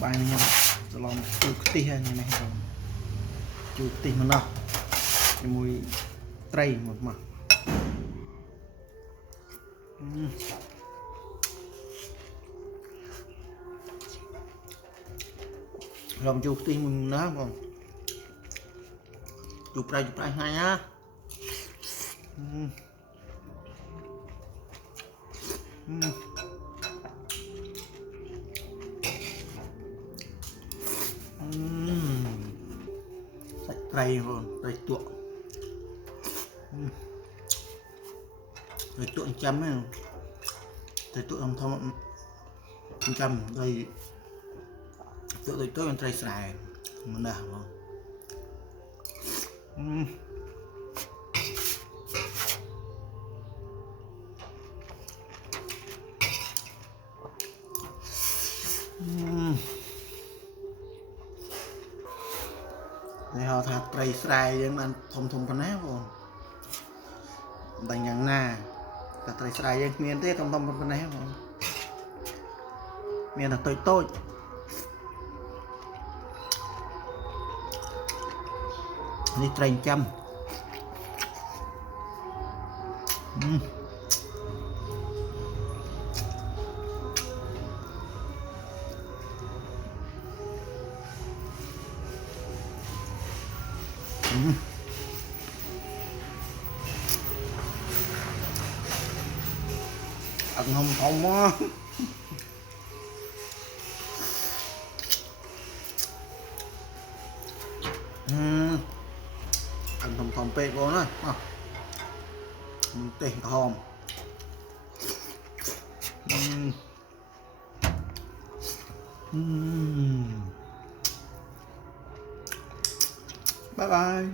bài này nhaจะลองจูกตีให้này rồiจูกตีมันเนาะcái mùi tray một mặt lòng chuột tim mình nó còn chụp ra ngay nhá sạch tray rồi tray tuộng tray tuộng chấm này tray tuộng không chấm đây tôi con tray xài mình đã không này họ thật tray xài nhưng mà thông phần áo rồi bằng nhằng na cả tray xài nhưng miền thế thông phần áo rồi miền là tôiนี่เตรงจำăn không á ăn thòng pe vô nữa tiền hòm bye bye.